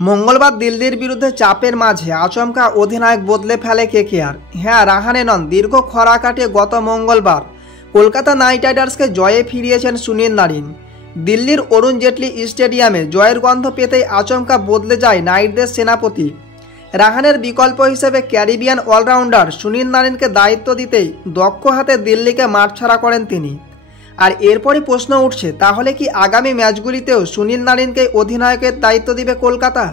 মঙ্গলবার দিল্লির বিরুদ্ধে চাপের মাঝে আচমকা অধিনায়ক বদলে ফেলে কেকেআর। হ্যাঁ, রাহানে নন, দীর্ঘ খরা কাটিয়ে গত মঙ্গলবার কলকাতা নাইট রাইডার্সকে জয়ে ফিরিয়েছেন সুনীল নারিন। দিল্লির অরুণ জেটলি স্টেডিয়ামে জয়ের গন্ধ পেতেই আচমকা বদলে যায় নাইটদের সেনাপতি। রাহানের বিকল্প হিসেবে ক্যারিবিয়ান অলরাউন্ডার সুনীল নারিনকে দায়িত্ব দিতেই দক্ষ হাতে দিল্লিকে মাঠছাড়া করেন তিনি। আর এরপরই প্রশ্ন উঠছে, তাহলে কি আগামী ম্যাচগুলিতেও সুনীল নারিনকে অধিনায়কের দায়িত্ব দিবে কলকাতা?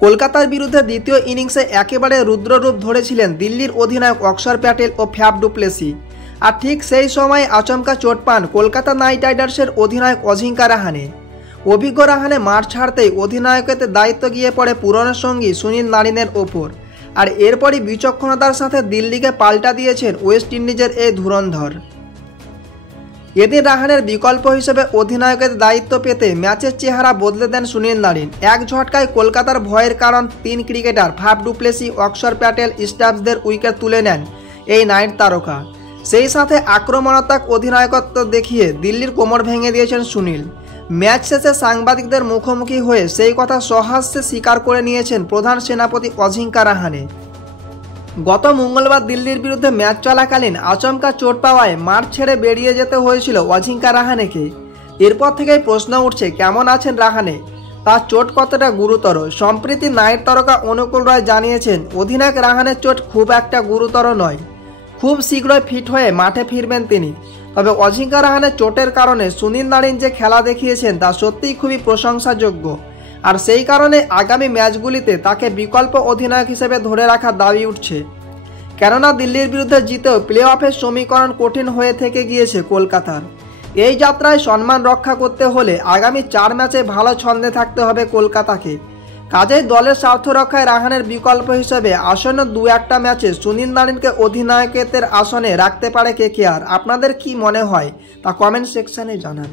কলকাতার বিরুদ্ধে দ্বিতীয় ইনিংসে একেবারে রুদ্ররূপ ধরেছিলেন দিল্লির অধিনায়ক অক্ষর প্যাটেল ও ফ্যাফ ডু প্লেসি। আর ঠিক সেই সময় আচমকা চোট পান কলকাতা নাইট রাইডার্সের অধিনায়ক অজিঙ্কা রাহানে। অভিজ্ঞ রাহানে মাঠ ছাড়তেই অধিনায়কের দায়িত্ব গিয়ে পড়ে পুরনো সঙ্গী সুনীল নারিনের ওপর। আর এরপরই বিচক্ষণতার সাথে দিল্লিকে পাল্টা দিয়েছেন ওয়েস্ট ইন্ডিজের এই ধুরন্ধর। এদিন রাহানের বিকল্প হিসেবে অধিনায়কের দায়িত্ব পেতে ম্যাচের চেহারা বদলে দেন সুনীল নারিন। এক ঝটকায় কলকাতার ভয়ের কারণ 3 ক্রিকেটার ফ্যাফ ডু প্লেসি, অক্ষর প্যাটেল, স্টাবসদের উইকেট তুলে নেন এই নাইট তারকা। সেই সাথে আক্রমণাত্মক অধিনায়কত্ব দেখিয়ে দিল্লির কোমর ভেঙে দিয়েছেন সুনীল। ম্যাচ শেষে সাংবাদিকদের মুখোমুখি হয়ে সেই কথা সহাস্যে স্বীকার করে নিয়েছেন প্রধান সেনাপতি অজিঙ্কা রাহানে। গত মঙ্গলবার দিল্লির বিরুদ্ধে ম্যাচ চলাকালীন আচমকা চোট পাওয়ায় মাঠ ছেড়ে বেরিয়ে যেতে হয়েছিল অজিঙ্কা রাহানেকে। এরপর থেকেই প্রশ্ন উঠছে, কেমন আছেন রাহানে, তার চোট কতটা গুরুতর? সম্প্রতি নাইট তারকা অনুকূল রয় জানিয়েছেন, অধিনায়ক রাহানের চোট খুব একটা গুরুতর নয়, খুব শীঘ্রই ফিট হয়ে মাঠে ফিরবেন তিনি। তবে অজিঙ্কা রাহানের চোটের কারণে সুনীল নারিন যে খেলা দেখিয়েছেন তা সত্যিই খুবই প্রশংসাযোগ্য। আর সেই কারণে আগামী ম্যাচগুলিতে তাকে বিকল্প অধিনায়ক হিসেবে ধরে রাখার দাবি উঠছে। কেননা দিল্লির বিরুদ্ধে জিতেও প্লে অফের সমীকরণ কঠিন হয়ে থেকে গিয়েছে কলকাতার। এই যাত্রায় সম্মান রক্ষা করতে হলে আগামী 4 ম্যাচে ভালো ছন্দে থাকতে হবে কলকাতাকে। কাজেই দলের স্বার্থ রক্ষায় রাহানের বিকল্প হিসেবে আসন্ন 2-1টা ম্যাচে সুনীল নারিনকে অধিনায়কের আসনে রাখতে পারে কেকেআর। আপনাদের কি মনে হয় তা কমেন্ট সেকশনে জানান।